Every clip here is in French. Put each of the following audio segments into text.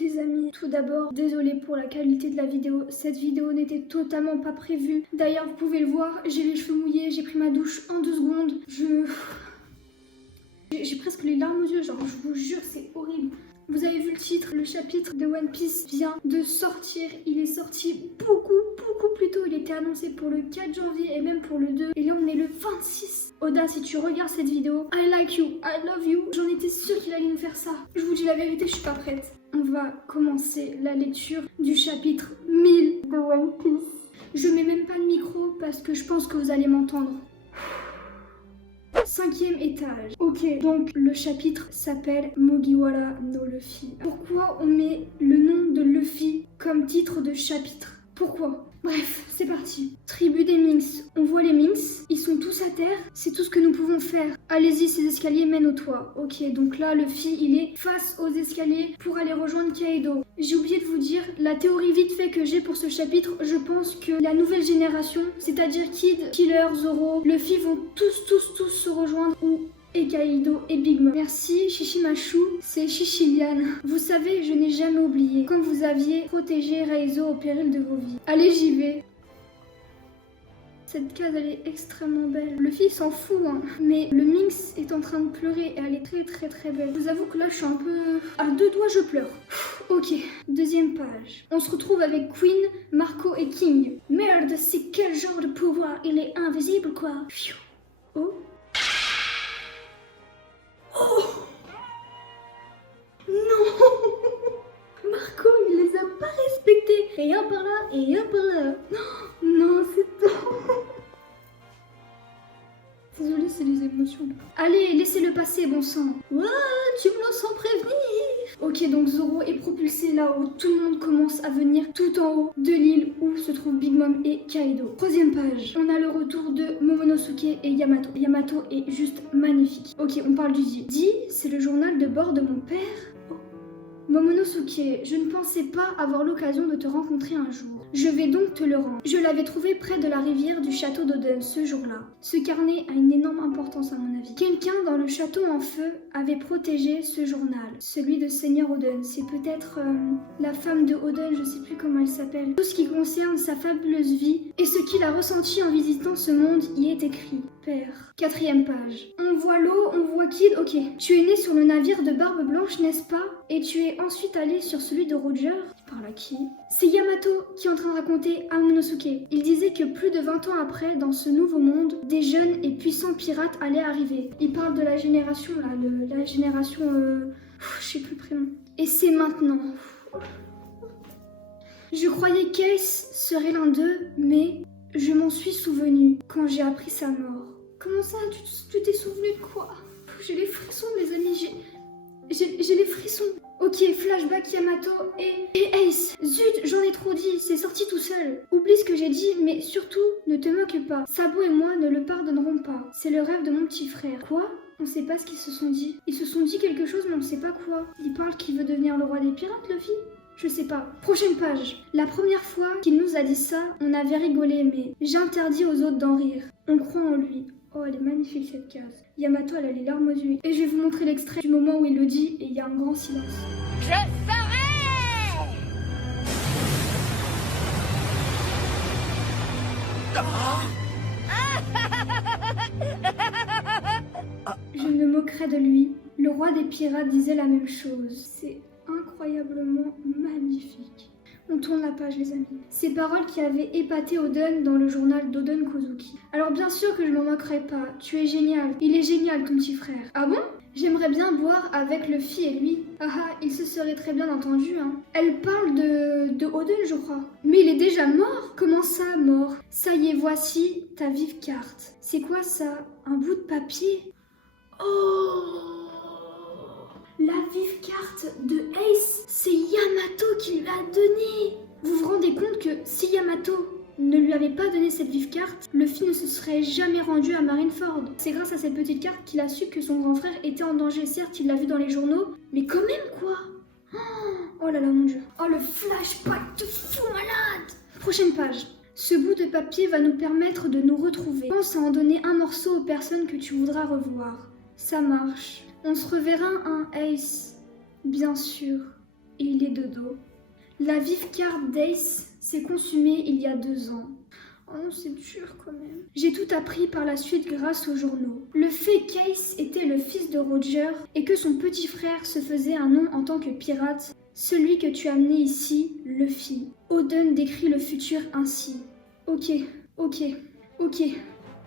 Les amis, tout d'abord, désolée pour la qualité de la vidéo. Cette vidéo n'était totalement pas prévue. D'ailleurs, vous pouvez le voir, j'ai les cheveux mouillés, j'ai pris ma douche en 2 secondes. J'ai presque les larmes aux yeux, genre je vous jure, c'est horrible. Vous avez vu le titre, le chapitre de One Piece vient de sortir. Il est sorti beaucoup plus tôt. Il était annoncé pour le 4 janvier et même pour le 2. Et là, on est le 26. Oda, si tu regardes cette vidéo, I like you, I love you. J'en étais sûre qu'il allait nous faire ça. Je vous dis la vérité, je suis pas prête. On va commencer la lecture du chapitre 1000 de One Piece. Je mets même pas de micro parce que je pense que vous allez m'entendre. 5e étage. Ok, donc le chapitre s'appelle Mugiwara no Luffy. Pourquoi on met le nom de Luffy comme titre de chapitre? Pourquoi? Bref, c'est parti. Tribu des Minks. On voit les Minks, ils sont tous à terre, c'est tout ce que nous pouvons faire. Allez-y, ces escaliers mènent au toit. Ok, donc là, Luffy, il est face aux escaliers pour aller rejoindre Kaido. J'ai oublié de vous dire, la théorie vite fait que j'ai pour ce chapitre, je pense que la nouvelle génération, c'est-à-dire Kid, Killer, Zoro, Luffy vont tous se rejoindre et Kaido et Big Mom. Merci Shishimashu, c'est Shishilian. Vous savez, je n'ai jamais oublié quand vous aviez protégé Reizo au péril de vos vies. Allez, j'y vais. Cette case, elle est extrêmement belle. Luffy s'en fout, hein. Mais le Minx est en train de pleurer et elle est très belle. Je vous avoue que là, je suis un peu... À 2 doigts, je pleure. Ok, 2e page. On se retrouve avec Queen, Marco et King. Merde, c'est quel genre de pouvoir? Il est invisible, quoi. Oh. Oh non. Marco, il les a pas respectés. Et un par là, et un par là. Non, c'est trop. Désolée, c'est les émotions. Allez, laissez-le passer, bon sang. Ouah, tu me lances sans prévenir. Ok, donc Zoro est propulsé là-haut. Tout le monde commence à venir tout en haut de l'île où se trouvent Big Mom et Kaido. 3e page. On a le retour de Momonosuke et Yamato. Yamato est juste magnifique. Ok, on parle du Di. Di, c'est le journal de bord de mon père. Momonosuke, je ne pensais pas avoir l'occasion de te rencontrer un jour. Je vais donc te le rendre. Je l'avais trouvé près de la rivière du château d'Oden ce jour-là. Ce carnet a une énorme importance à mon avis. Quelqu'un dans le château en feu avait protégé ce journal, celui de Seigneur Oden. C'est peut-être la femme de Oden, je sais plus comment elle s'appelle. Tout ce qui concerne sa fabuleuse vie et ce qu'il a ressenti en visitant ce monde y est écrit. Père. 4e page. On voit l'eau, on voit Kid. Ok. Tu es né sur le navire de Barbe Blanche, n'est-ce pas? Et tu es ensuite allé sur celui de Roger. Il parle à qui? C'est Yamato qui est en train de raconter à Momonosuke. Il disait que plus de 20 ans après, dans ce nouveau monde, des jeunes et puissants pirates allaient arriver. Il parle de la génération là, la génération... je sais plus le prénom. Et c'est maintenant. Je croyais qu'Ace serait l'un d'eux, mais je m'en suis souvenu quand j'ai appris sa mort. Comment ça? Tu t'es souvenu de quoi? J'ai les frissons, les amis, j'ai les frissons. Ok, flashback Yamato et Ace. Zut, j'en ai trop dit, c'est sorti tout seul. Oublie ce que j'ai dit, mais surtout, ne te moque pas. Sabo et moi ne le pardonnerons pas. C'est le rêve de mon petit frère. Quoi? On sait pas ce qu'ils se sont dit. Ils se sont dit quelque chose, mais on sait pas quoi. Il parle qu'il veut devenir le roi des pirates, Luffy? Je sais pas. Prochaine page. La première fois qu'il nous a dit ça, on avait rigolé, mais j'interdis aux autres d'en rire. On croit en lui. Oh, elle est magnifique cette case. Yamato, elle a les larmes aux yeux. Et je vais vous montrer l'extrait du moment où il le dit et il y a un grand silence. Je ferai. Je me moquerai de lui. Le roi des pirates disait la même chose. C'est incroyablement magnifique. On tourne la page, les amis. Ces paroles qui avaient épaté Oden dans le journal d'Oden Kozuki. Alors bien sûr que je m'en moquerai pas. Tu es génial. Il est génial, ton petit frère. Ah bon? J'aimerais bien boire avec Luffy et lui. Ah ah, il se serait très bien entendu, hein. Elle parle de Oden, je crois. Mais il est déjà mort? Comment ça, mort? Ça y est, voici ta vive carte. C'est quoi ça? Un bout de papier? Oh! La vive carte de Ace, c'est Yamato qui lui a donné. Vous vous rendez compte que si Yamato ne lui avait pas donné cette vive carte, Luffy ne se serait jamais rendu à Marineford. C'est grâce à cette petite carte qu'il a su que son grand frère était en danger. Certes, il l'a vu dans les journaux, mais quand même quoi. Oh là là, mon Dieu. Oh, le flashback de fou malade. Prochaine page. Ce bout de papier va nous permettre de nous retrouver. Pense à en donner un morceau aux personnes que tu voudras revoir. Ça marche. On se reverra un Ace, bien sûr. Et il est de dos. La vive carte d'Ace s'est consumée il y a 2 ans. Oh non, c'est dur quand même. J'ai tout appris par la suite grâce aux journaux. Le fait qu'Ace était le fils de Roger et que son petit frère se faisait un nom en tant que pirate, celui que tu as amené ici, Luffy. Oden décrit le futur ainsi. Ok.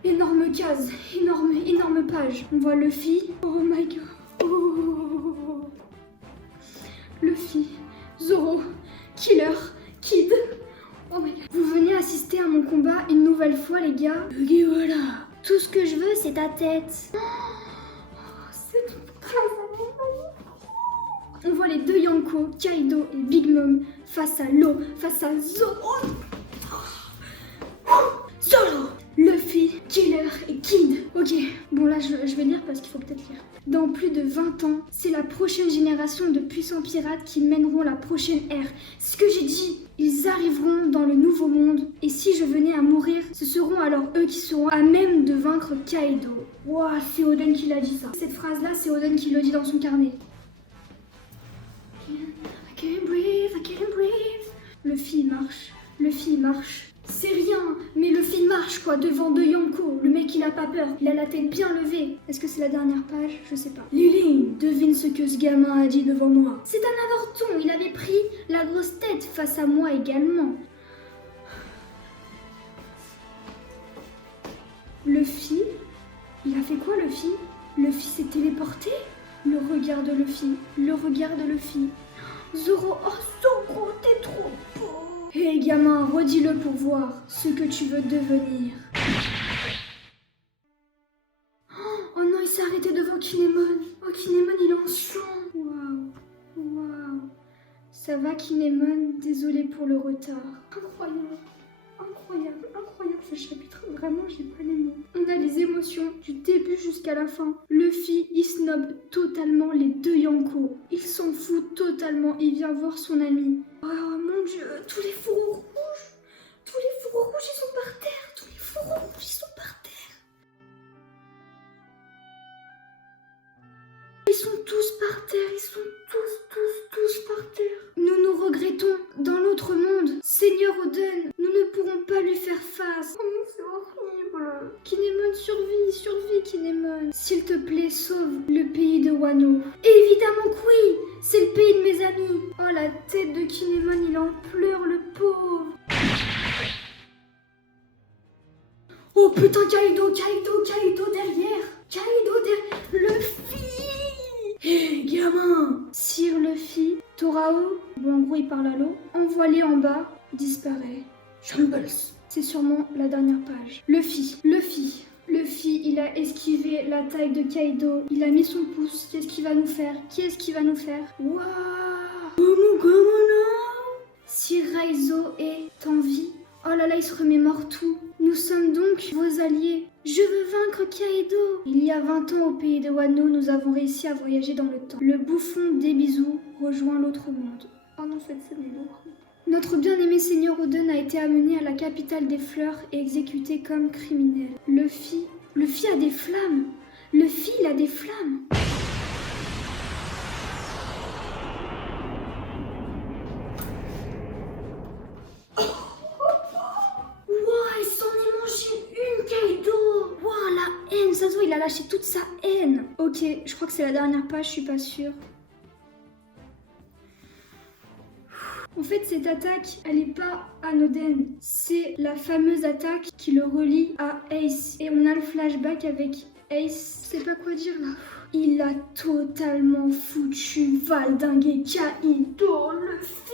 Énorme case, énorme page. On voit Luffy. Oh my god. Oh. Luffy, Zoro, Killer, Kid. Oh my god. Vous venez assister à mon combat une nouvelle fois, les gars. Et voilà. Tout ce que je veux, c'est ta tête. C'est on voit les 2 Yonko, Kaido et Big Mom face à Law, face à Zoro. Zoro, Luffy, Killer et Kid. Ok, bon là je vais lire parce qu'il faut peut-être lire. Dans plus de 20 ans, c'est la prochaine génération de puissants pirates qui mèneront la prochaine ère. C'est ce que j'ai dit. Ils arriveront dans le nouveau monde. Et si je venais à mourir, ce seront alors eux qui seront à même de vaincre Kaido. Waouh, c'est Oden qui l'a dit ça. Cette phrase-là, c'est Oden qui le dit dans son carnet. I can't breathe. Luffy marche. C'est rien, mais Luffy marche quoi, devant 2 Yonko. Le mec il a pas peur, il a la tête bien levée. Est-ce que c'est la dernière page? Je sais pas. Liline, devine ce que ce gamin a dit devant moi. C'est un avorton, il avait pris la grosse tête face à moi également. Luffy? Il a fait quoi Luffy? Luffy s'est téléporté? Le regard de Luffy. Zoro, oh Zoro, t'es trop beau. Hé gamin, redis-le pour voir ce que tu veux devenir. Oh non, il s'est arrêté devant Kinemon. Oh Kinemon, il est en sang. Waouh. Ça va Kinemon, désolé pour le retard. Incroyable ce chapitre. Vraiment, j'ai pas les mots. On a les émotions du début jusqu'à la fin. Luffy, il snob totalement les 2 Yonko. Il s'en fout totalement. Il vient voir son ami. Oh mon dieu, tous les fourreaux rouges. Ils sont par terre. Ils sont tous par terre. Par terre. Nous regrettons. Dans l'autre monde, Seigneur Oden, nous ne pourrons pas lui faire face. Oh non, c'est horrible. Kinemon, survie, Kinemon. S'il te plaît, sauve le pays de Wano. Évidemment que oui, c'est le pays de mes amis. Oh, la tête de Kinemon, il en pleure, le pauvre. Oh putain, Kaido derrière. Luffy. Hé, gamin. Sire Luffy, Torao, bon en gros il parle à l'eau, envoilé en bas, disparaît. Shambles. C'est sûrement la dernière page. Luffy, il a esquivé la taille de Kaido, il a mis son pouce, qu'est-ce qu'il va nous faire? Waouh. Comment non? Sire Raizo est en vie. Oh là là, il se remémore tout. Nous sommes donc vos alliés. Je veux vaincre Kaido. Il y a 20 ans au pays de Wano, nous avons réussi à voyager dans le temps. Le bouffon des bisous rejoint l'autre monde. Oh non, cette scène est lourde. Notre bien-aimé Seigneur Oden a été amené à la capitale des fleurs et exécuté comme criminel. Luffy a des flammes. Luffy, il a des flammes. Ça se voit, il a lâché toute sa haine. Ok, je crois que c'est la dernière page, je suis pas sûre. En fait, cette attaque, elle est pas anodine. C'est la fameuse attaque qui le relie à Ace. Et on a le flashback avec Ace. Je sais pas quoi dire là. Il a totalement foutu valdinguer Kaido. Luffy.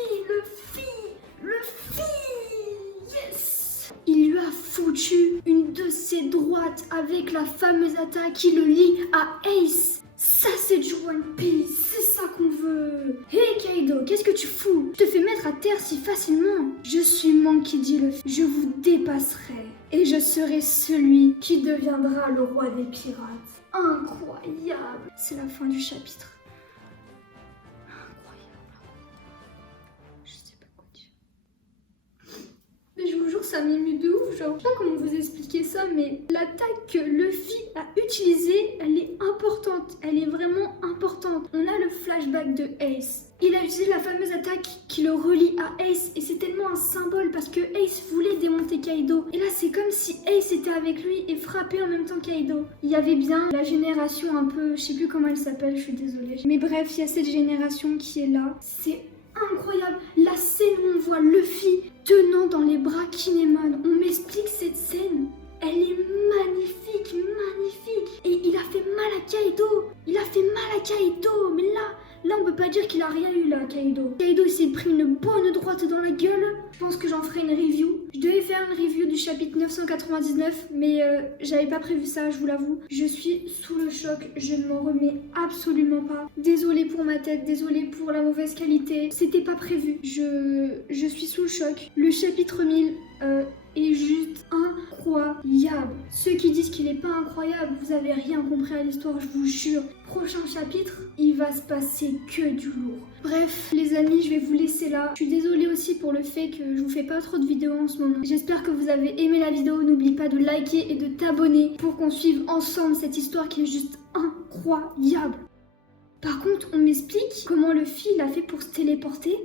Yes. Il lui a foutu une de ses droites avec la fameuse attaque qui le lie à Ace. Ça c'est du One Piece, c'est ça qu'on veut. Hey Kaido, qu'est-ce que tu fous? Je te fais mettre à terre si facilement. Je suis Monkey D. Luffy, je vous dépasserai. Et je serai celui qui deviendra le roi des pirates. Incroyable. C'est la fin du chapitre. Incroyable. Je sais pas quoi dire. Mais je vous jure, ça ça m'émue de ouf, genre. Je sais pas comment vous expliquer ça, mais l'attaque que Luffy a utilisée, elle est importante. Elle est vraiment importante. On a le flashback de Ace. Il a utilisé la fameuse attaque qui le relie à Ace et c'est tellement un symbole parce que Ace voulait démonter Kaido. Et là c'est comme si Ace était avec lui et frappait en même temps Kaido. Il y avait bien la génération un peu, je sais plus comment elle s'appelle, je suis désolée. Mais bref, il y a cette génération qui est là. C'est incroyable. La scène où on voit Luffy tenant dans les bras Kinemon. On m'explique cette scène. Elle est magnifique, magnifique. Et il a fait mal à Kaido. Il a fait mal à Kaido. Mais là on peut pas dire qu'il a rien eu là, Kaido. Kaido il s'est pris une bonne droite dans la gueule. Je pense que j'en ferai une review. Je devais faire une review du chapitre 999, mais j'avais pas prévu ça, je vous l'avoue. Je suis sous le choc, je ne m'en remets absolument pas. Désolée pour ma tête, désolée pour la mauvaise qualité. C'était pas prévu. Je suis sous le choc. Le chapitre 1000 est juste incroyable. Ceux qui disent qu'il est pas incroyable, vous avez rien compris à l'histoire, je vous jure. Prochain chapitre, il va se passer que du lourd. Bref, les amis, je vais vous laisser là. Je suis désolée aussi pour le fait que je vous fais pas trop de vidéos en ce moment. J'espère que vous avez aimé la vidéo. N'oublie pas de liker et de t'abonner pour qu'on suive ensemble cette histoire qui est juste incroyable. Par contre, on m'explique comment Luffy l'a fait pour se téléporter.